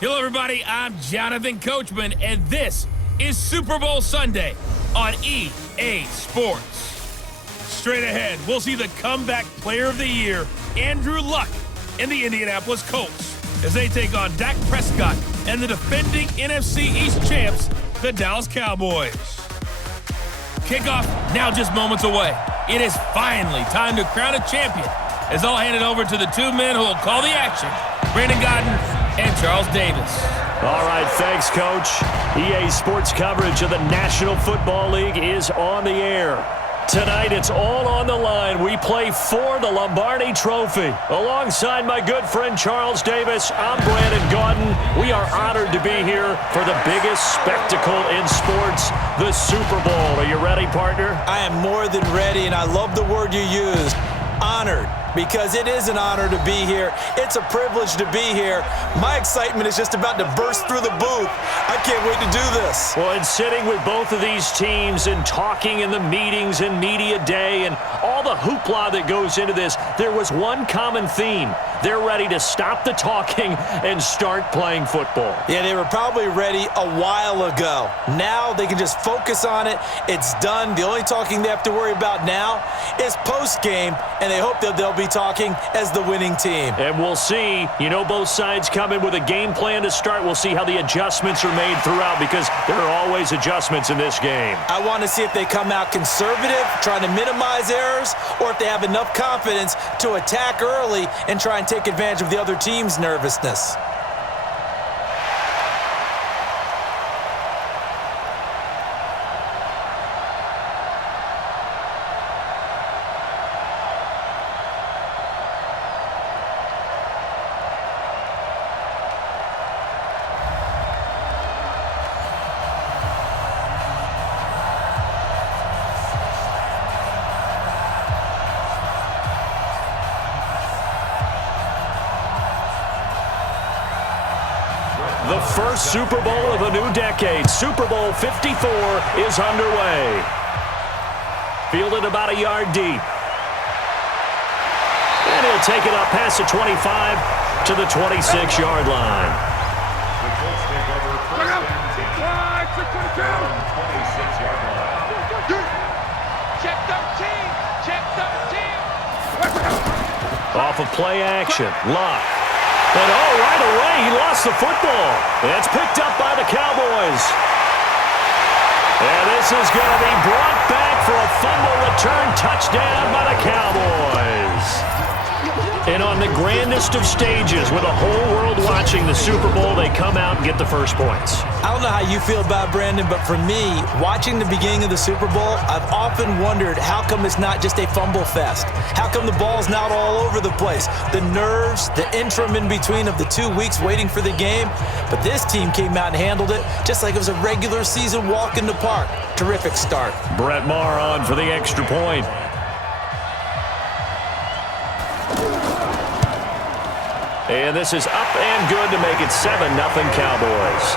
Hello, everybody. I'm Jonathan Coachman, and this is Super Bowl Sunday on EA Sports. Straight ahead, we'll see the comeback player of the year, Andrew Luck, and the Indianapolis Colts, as they take on Dak Prescott and the defending NFC East champs, the Dallas Cowboys. Kickoff now just moments away. It is finally time to crown a champion, as I'll hand it over to the two men who will call the action, Brandon Godden and Charles Davis. All right, thanks, Coach. EA Sports coverage of the National Football League is on the air. Tonight, it's all on the line. We play for the Lombardi Trophy. Alongside my good friend Charles Davis, I'm Brandon Godden. We are honored to be here for the biggest spectacle in sports, the Super Bowl. Are you ready, partner? I am more than ready, and I love the word you used, honored. Because it is an honor to be here. It's a privilege to be here. My excitement is just about to burst through the booth. I can't wait to do this. Well, and sitting with both of these teams and talking in the meetings and media day and all the hoopla that goes into this, there was one common theme. They're ready to stop the talking and start playing football. Yeah, they were probably ready a while ago. Now they can just focus on it. It's done. The only talking they have to worry about now is post-game, and they hope that they'll be talking as the winning team. And we'll see. You know, both sides come in with a game plan to start. We'll see how the adjustments are made throughout, because there are always adjustments in this game. I want to see if they come out conservative, trying to minimize errors, or if they have enough confidence to attack early and try and take advantage of the other team's nervousness. The first Super Bowl of a new decade, Super Bowl 54, is underway. Fielded about a yard deep. And he'll take it up past the 25 to the 26-yard line. The Colts take over first and 10 from 26-yard line. Check 13. Check 13. Off of play action, Luck. And right away, he lost the football. It's picked up by the Cowboys. And this is going to be brought back for a fumble return touchdown by the Cowboys. And on the grandest of stages, with the whole world watching the Super Bowl, they come out and get the first points. I don't know how you feel about it, Brandon, but for me, watching the beginning of the Super Bowl, I've often wondered how come it's not just a fumble fest? How come the ball's not all over the place? The nerves, the interim in between of the 2 weeks waiting for the game. But this team came out and handled it just like it was a regular season walk in the park. Terrific start. Brett Maher on for the extra point. And this is up and good to make it 7-0 Cowboys.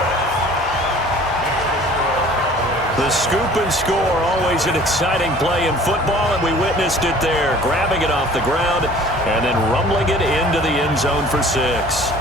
The scoop and score, always an exciting play in football, and we witnessed it there, grabbing it off the ground and then rumbling it into the end zone for 6.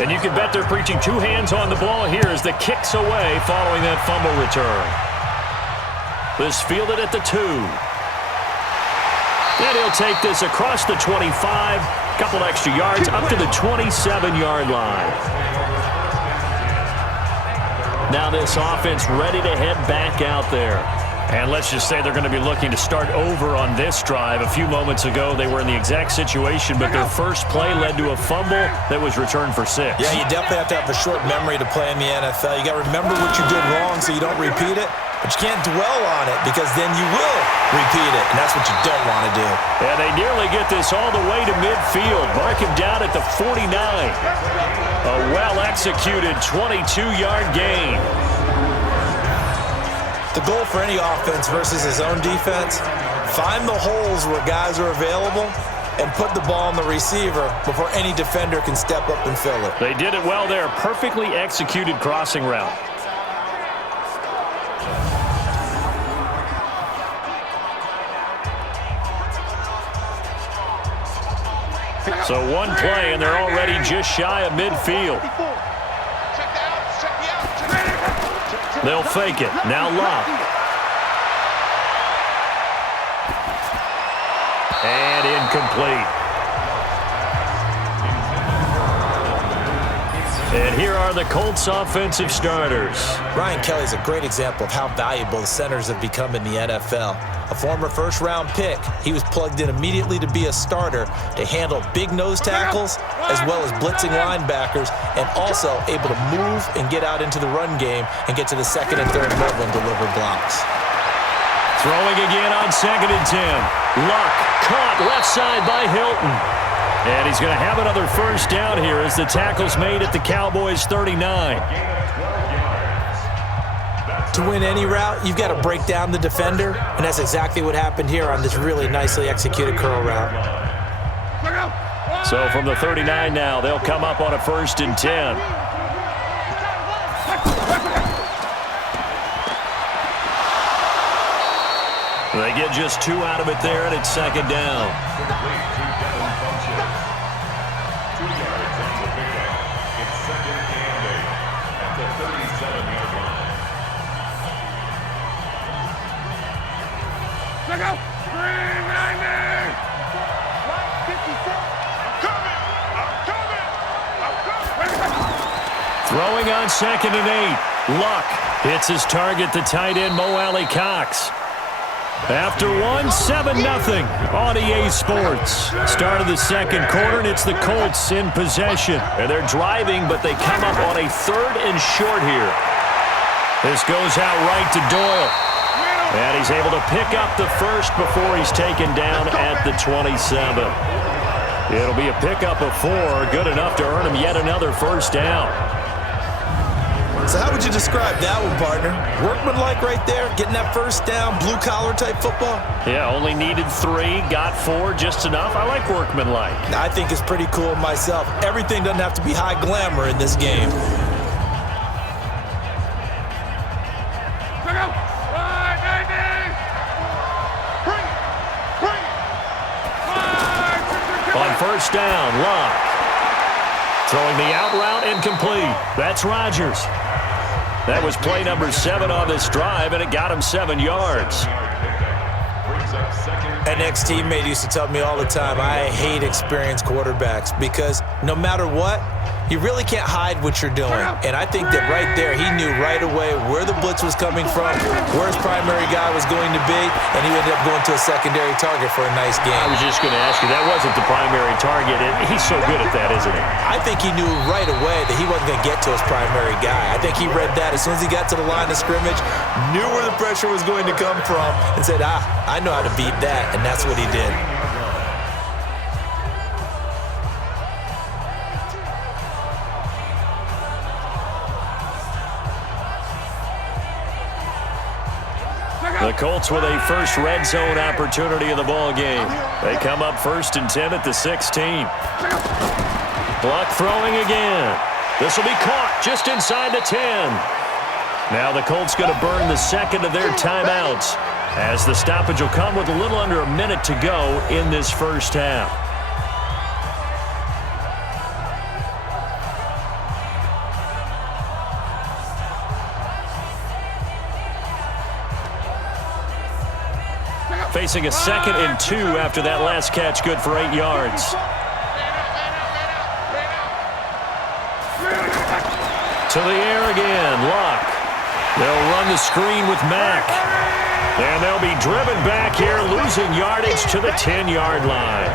And you can bet they're preaching two hands on the ball here as the kick's away following that fumble return. This fielded at the 2. And he'll take this across the 25, couple extra yards, up to the 27-yard line. Now this offense ready to head back out there. And let's just say they're going to be looking to start over on this drive. A few moments ago, they were in the exact situation, but their first play led to a fumble that was returned for 6. Yeah, you definitely have to have a short memory to play in the NFL. You got to remember what you did wrong so you don't repeat it. But you can't dwell on it because then you will repeat it, and that's what you don't want to do. And they nearly get this all the way to midfield. Mark him down at the 49. A well-executed 22-yard gain. The goal for any offense versus his own defense, find the holes where guys are available and put the ball on the receiver before any defender can step up and fill it. They did it well there. Perfectly executed crossing route. So one play, and they're already just shy of midfield. They'll fake it. Now Locke. And incomplete. And here are the Colts offensive starters. Ryan Kelly's a great example of how valuable the centers have become in the NFL. A former first-round pick, he was plugged in immediately to be a starter to handle big nose tackles as well as blitzing linebackers, and also able to move and get out into the run game and get to the second and third level and deliver blocks. Throwing again on 2nd and 10. Luck caught left side by Hilton. And he's going to have another first down here as the tackle's made at the Cowboys 39. To win any route, you've got to break down the defender, and that's exactly what happened here on this really nicely executed curl route. So from the 39 now, they'll come up on a 1st and 10. They get just 2 out of it there, and it's 2nd down. Throwing on 2nd and 8. Luck hits his target, the tight end, Mo Alley Cox. After 7-0 on EA Sports. Start of the second quarter, and it's the Colts in possession. And they're driving, but they come up on a 3rd and short here. This goes out right to Doyle. And he's able to pick up the first before he's taken down at the 27. It'll be a pickup of 4, good enough to earn him yet another first down. So how would you describe that one, partner? Workmanlike right there, getting that first down, blue-collar type football? Yeah, only needed 3, got 4, just enough. I like workmanlike. I think it's pretty cool myself. Everything doesn't have to be high glamour in this game. On first down, Locke. Throwing the out route incomplete. That's Rodgers. That was play number 7 on this drive, and it got him 7 yards. An ex-teammate used to tell me all the time, I hate experienced quarterbacks because no matter what, you really can't hide what you're doing. And I think that right there, he knew right away where the blitz was coming from, where his primary guy was going to be, and he ended up going to a secondary target for a nice game. I was just going to ask you, that wasn't the primary target, and he's so good at that, isn't he? I think he knew right away that he wasn't going to get to his primary guy. I think he read that as soon as he got to the line of scrimmage, knew where the pressure was going to come from, and said, I know how to beat that, and that's what he did. The Colts with a first red zone opportunity in the ball game. They come up 1st and 10 at the 16. Luck throwing again. This will be caught just inside the 10. Now the Colts going to burn the second of their timeouts as the stoppage will come with a little under a minute to go in this first half. Facing a 2nd and 2 after that last catch, good for 8 yards. To the air again, Luck. They'll run the screen with Mack. And they'll be driven back here, losing yardage to the 10-yard line.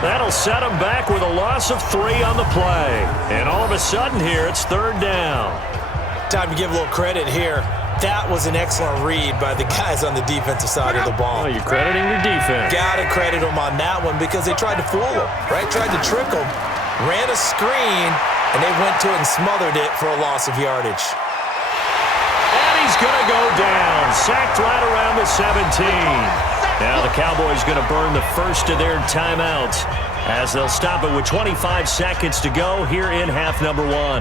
That'll set them back with a loss of 3 on the play. And all of a sudden here, it's 3rd down. Time to give a little credit here. That was an excellent read by the guys on the defensive side of the ball. Oh, you're crediting your defense. Got to credit them on that one because they tried to fool him, right? Tried to trick him, ran a screen, and they went to it and smothered it for a loss of yardage. And he's going to go down. Sacked right around the 17. Now the Cowboys going to burn the first of their timeouts as they'll stop it with 25 seconds to go here in half number 1.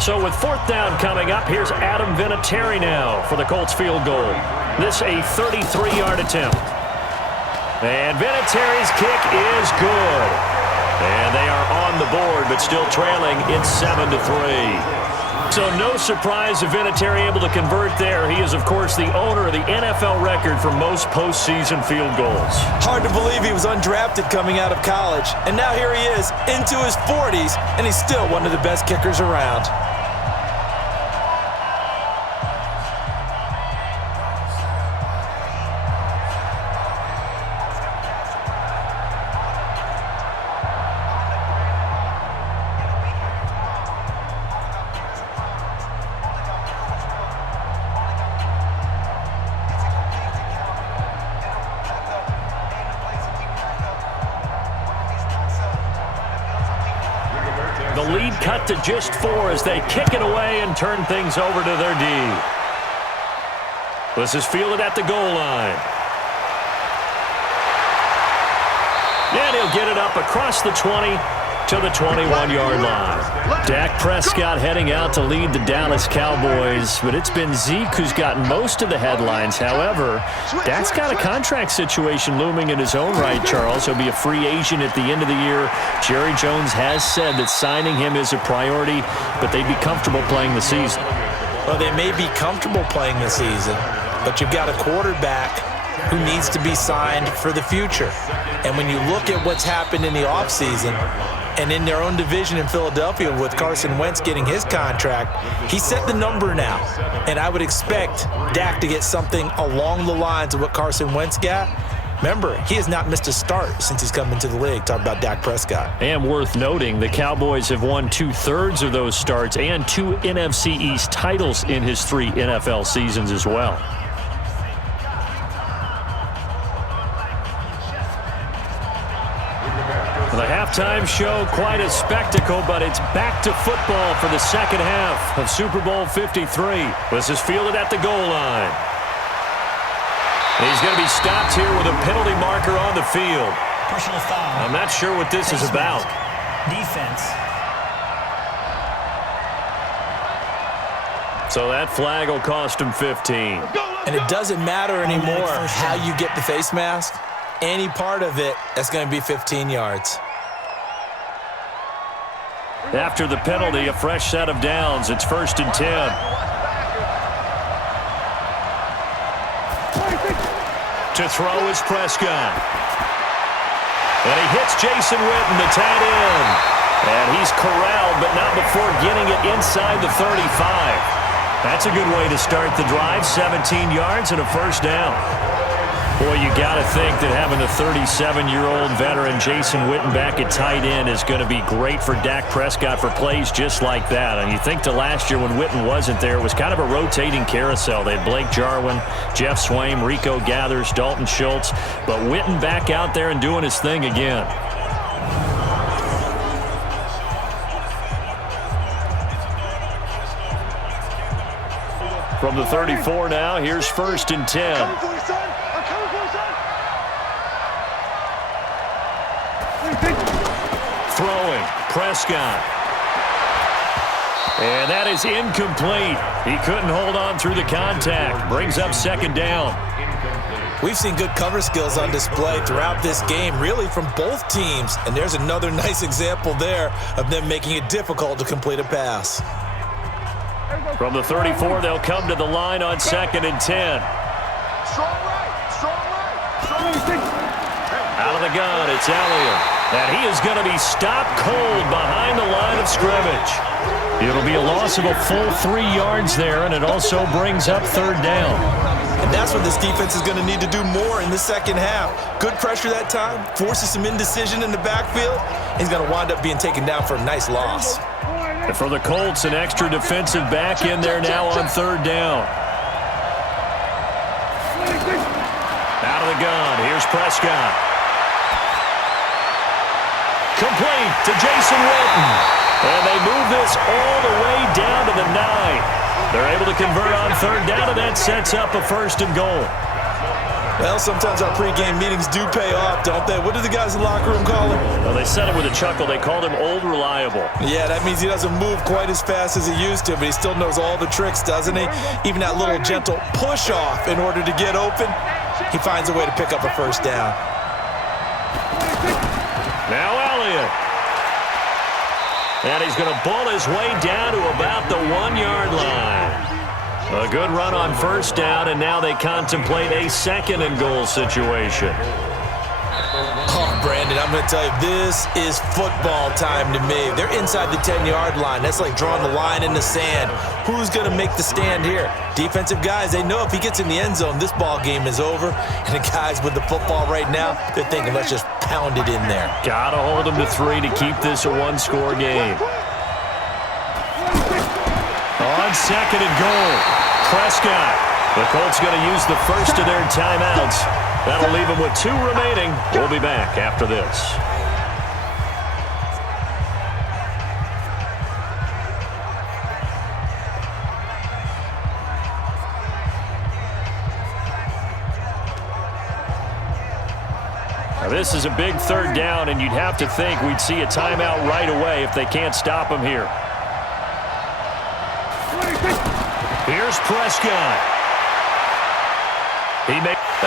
So with 4th down coming up, here's Adam Vinatieri now for the Colts field goal. This a 33-yard attempt. And Vinatieri's kick is good. And they are on the board, but still trailing. It's 7-3. So no surprise if Vinatieri able to convert there. He is, of course, the owner of the NFL record for most postseason field goals. Hard to believe he was undrafted coming out of college. And now here he is into his 40s, and he's still one of the best kickers around. The lead cut to just 4 as they kick it away and turn things over to their D. This is fielded at the goal line. And he'll get it up across the 20 to the 21-yard line. Dak Prescott heading out to lead the Dallas Cowboys, but it's been Zeke who's gotten most of the headlines. However, Dak's got a contract situation looming in his own right, Charles. He'll be a free agent at the end of the year. Jerry Jones has said that signing him is a priority, but they'd be comfortable playing the season. Well, they may be comfortable playing the season, but you've got a quarterback who needs to be signed for the future. And when you look at what's happened in the offseason and in their own division in Philadelphia with Carson Wentz getting his contract, he set the number now. And I would expect Dak to get something along the lines of what Carson Wentz got. Remember, he has not missed a start since he's come into the league. Talk about Dak Prescott. And worth noting, the Cowboys have won 2/3 of those starts and 2 NFC East titles in his 3 NFL seasons as well. The halftime show, quite a spectacle, but it's back to football for the second half of Super Bowl 53. This is fielded at the goal line. He's going to be stopped here with a penalty marker on the field. Personal foul. I'm not sure what this is about. Defense. So that flag will cost him 15. And it doesn't matter anymore how you get the face mask. Any part of it, that's going to be 15 yards. After the penalty, a fresh set of downs. It's 1st and 10. To throw is Prescott. And he hits Jason Witten, the tight end. And he's corralled, but not before getting it inside the 35. That's a good way to start the drive. 17 yards and a first down. Boy, you got to think that having the 37-year-old veteran Jason Witten back at tight end is going to be great for Dak Prescott for plays just like that. And you think to last year when Witten wasn't there, it was kind of a rotating carousel. They had Blake Jarwin, Jeff Swaim, Rico Gathers, Dalton Schultz. But Witten back out there and doing his thing again. From the 34 now, here's 1st and 10. Throwing, Prescott. And that is incomplete. He couldn't hold on through the contact. Brings up 2nd down. We've seen good cover skills on display throughout this game, really from both teams. And there's another nice example there of them making it difficult to complete a pass. From the 34, they'll come to the line on 2nd and 10. Out of the gun, it's Elliott. And he is going to be stopped cold behind the line of scrimmage. It'll be a loss of a full 3 yards there, and it also brings up 3rd down. And that's what this defense is going to need to do more in the second half. Good pressure that time, forces some indecision in the backfield. He's going to wind up being taken down for a nice loss. And for the Colts, an extra defensive back in there now on third down. Out of the gun, here's Prescott. Complete to Jason Witten. And they move this all the way down to the 9. They're able to convert on third down, and that sets up a 1st and goal. Well, sometimes our pregame meetings do pay off, don't they? What do the guys in the locker room call him? Well, they said it with a chuckle. They called him Old Reliable. Yeah, that means he doesn't move quite as fast as he used to, but he still knows all the tricks, doesn't he? Even that little gentle push-off in order to get open, he finds a way to pick up a 1st down. Now Elliott. And he's going to bull his way down to about the 1-yard line. A good run on 1st down, and now they contemplate a 2nd and goal situation. Oh, Brandon, I'm going to tell you, this is football time to me. They're inside the 10-yard line. That's like drawing the line in the sand. Who's going to make the stand here? Defensive guys, they know if he gets in the end zone, this ball game is over. And the guys with the football right now, they're thinking, let's just pound it in there. Got to hold them to 3 to keep this a 1-score game. On 2nd and goal, Prescott. The Colts going to use the first of their timeouts. That'll leave them with 2 remaining. We'll be back after this. Now this is a big 3rd down, and you'd have to think we'd see a timeout right away if they can't stop him here. Here's Prescott. And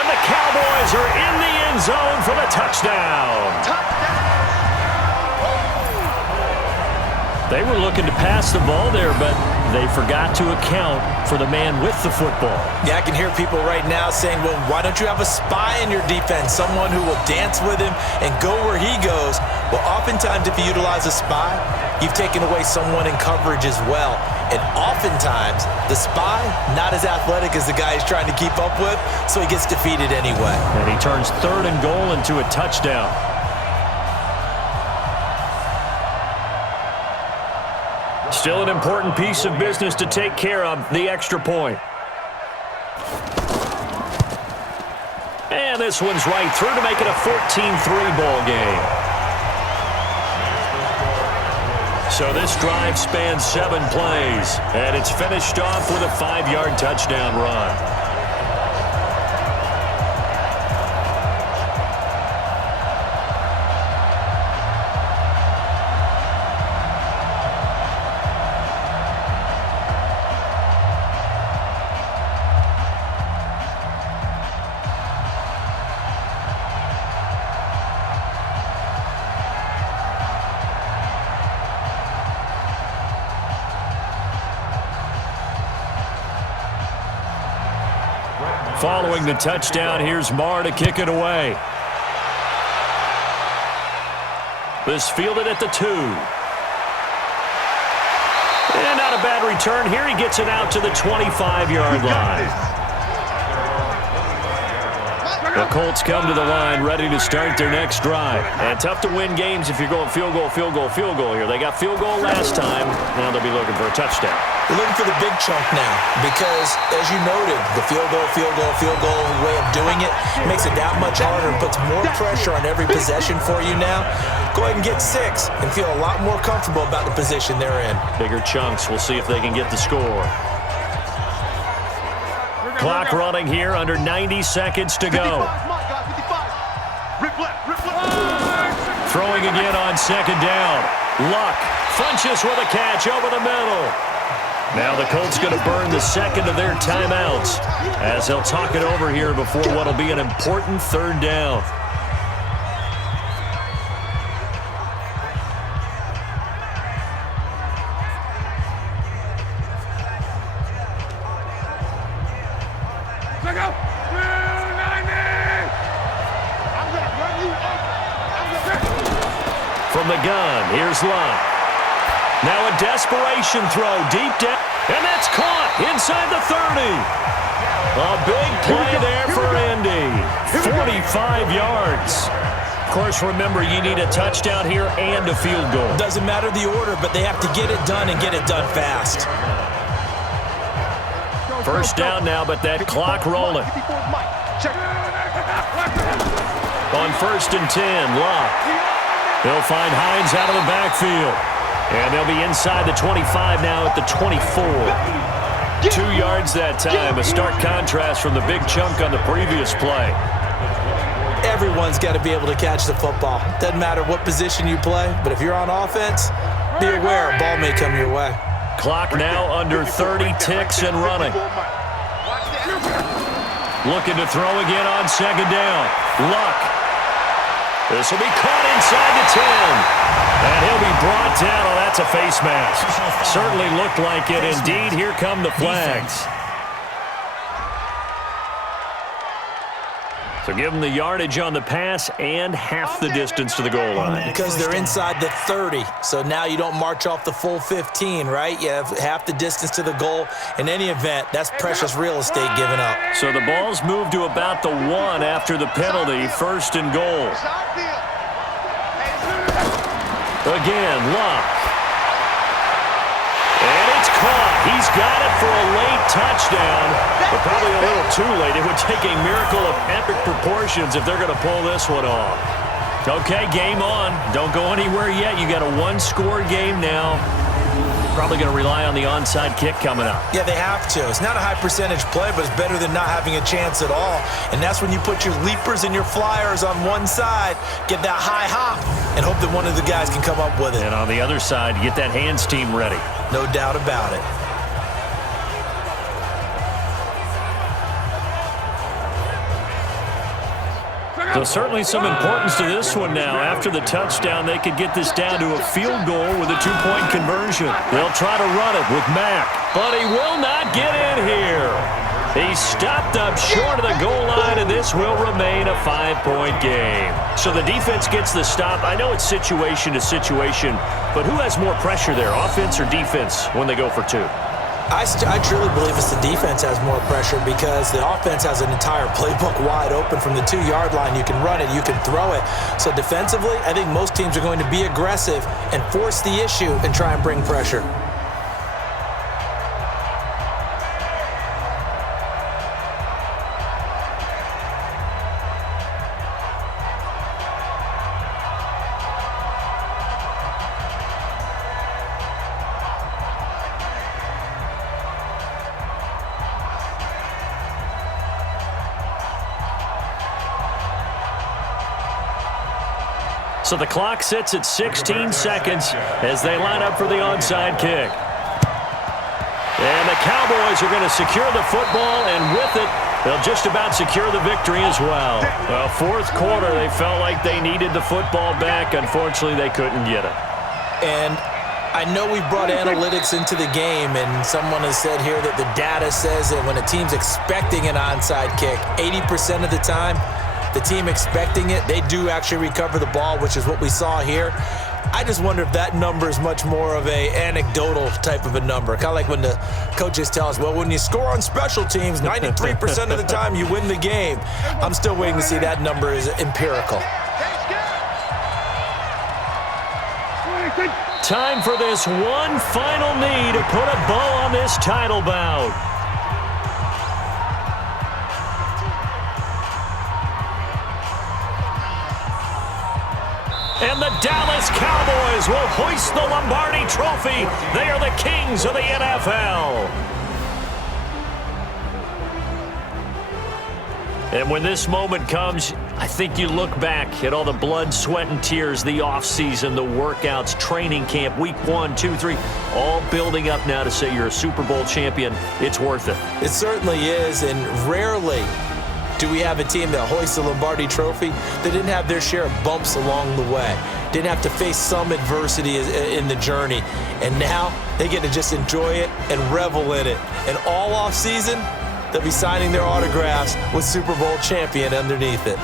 the Cowboys are in the end zone for the touchdown. They were looking to pass the ball there, but they forgot to account for the man with the football. Yeah, I can hear people right now saying, well, why don't you have a spy in your defense, someone who will dance with him and go where he goes? Well, oftentimes if you utilize a spy, you've taken away someone in coverage as well. And oftentimes, the spy, not as athletic as the guy he's trying to keep up with, so he gets defeated anyway. And he turns 3rd and goal into a touchdown. Still an important piece of business to take care of, the extra point. And this one's right through to make it a 14-3 ball game. So this drive spans 7 plays, and it's finished off with a 5-yard touchdown run. Following the touchdown, here's Marr to kick it away. This fielded at the 2. And not a bad return here. He gets it out to the 25-yard line. The Colts come to the line ready to start their next drive. And tough to win games if you're going field goal, field goal, field goal here. They got field goal last time. Now they'll be looking for a touchdown. They're looking for the big chunk now because, as you noted, the field goal way of doing it makes it that much harder and puts more pressure on every possession for you now. Go ahead and get 6 and feel a lot more comfortable about the position they're in. Bigger chunks. We'll see if they can get the score. Clock running here, under 90 seconds to go. Throwing again on 2nd down. Luck Funches with a catch over the middle. Now the Colts going to burn the 2nd of their timeouts as they'll talk it over here before what will be an important 3rd down. From the gun, here's Luck. Now a desperation throw deep down, and that's caught inside the 30. A big play there for Indy. 45 yards. Of course, remember, you need a touchdown here and a field goal. Doesn't matter the order, but they have to get it done and get it done fast. First down now, but that clock rolling. On 1st and 10, Luck. They'll find Hines out of the backfield. And they'll be inside the 25 now at the 24. 2 yards that time, a stark contrast from the big chunk on the previous play. Everyone's got to be able to catch the football. Doesn't matter what position you play, but if you're on offense, be aware a ball may come your way. Clock now under 30 ticks and running. Looking to throw again on 2nd down. Luck. This will be caught inside the 10. And he'll be brought down. Oh, that's a face mask. Certainly looked like it. Indeed, here come the flags. So give them the yardage on the pass and half the distance to the goal line. Because they're inside the 30. So now you don't march off the full 15, right? You have half the distance to the goal. In any event, that's precious real estate given up. So the ball's moved to about the 1 after the penalty. 1st and goal. Again, Luck. And it's caught. He's got it for a late touchdown, but probably a little too late. It would take a miracle of epic proportions if they're going to pull this one off. Okay, game on. Don't go anywhere yet. You got a 1-score game now. Probably going to rely on the onside kick coming up. Yeah, they have to. It's not a high percentage play, but it's better than not having a chance at all. And that's when you put your leapers and your flyers on one side, get that high hop, and hope that one of the guys can come up with it. And on the other side, get that hands team ready. No doubt about it. So certainly some importance to this one now. After the touchdown, they could get this down to a field goal with a 2-point conversion. They'll try to run it with Mack, but he will not get in here. He stopped up short of the goal line, and this will remain a 5-point game. So the defense gets the stop. I know it's situation to situation, but who has more pressure there, offense or defense, when they go for 2? I truly believe it's the defense has more pressure because the offense has an entire playbook wide open from the 2-yard line. You can run it, you can throw it. So defensively, I think most teams are going to be aggressive and force the issue and try and bring pressure. So the clock sits at 16 seconds as they line up for the onside kick. And the Cowboys are going to secure the football, and with it, they'll just about secure the victory as well. Well, 4th quarter, they felt like they needed the football back. Unfortunately, they couldn't get it. And I know we brought analytics into the game, and someone has said here that the data says that when a team's expecting an onside kick, 80% of the time, the team expecting it, they do actually recover the ball, which is what we saw here. I just wonder if that number is much more of a anecdotal type of a number. Kind of like when the coaches tell us, well, when you score on special teams, 93% of the time you win the game. I'm still waiting to see that number is empirical. Time for this one final knee to put a bow on this title bout. And the Dallas Cowboys will hoist the Lombardi Trophy. They are the kings of the NFL. And when this moment comes, I think you look back at all the blood, sweat, and tears, the offseason, the workouts, training camp, week 1, 2, 3, all building up now to say you're a Super Bowl champion. It's worth it. It certainly is, and rarely do we have a team that hoists the Lombardi Trophy that didn't have their share of bumps along the way, didn't have to face some adversity in the journey, and now they get to just enjoy it and revel in it. And all offseason, they'll be signing their autographs with Super Bowl champion underneath it.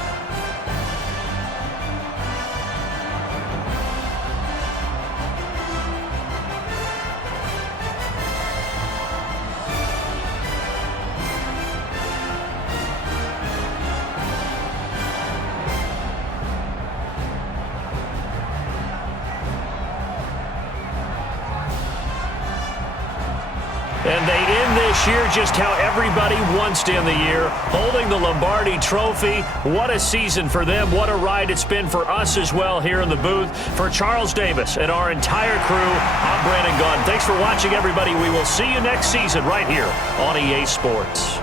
this year just how everybody wants to end the year, holding the Lombardi Trophy. What a season for them. What a ride it's been for us as well here in the booth. For Charles Davis and our entire crew, I'm Brandon Gunn. Thanks for watching, everybody. We will see you next season right here on EA Sports.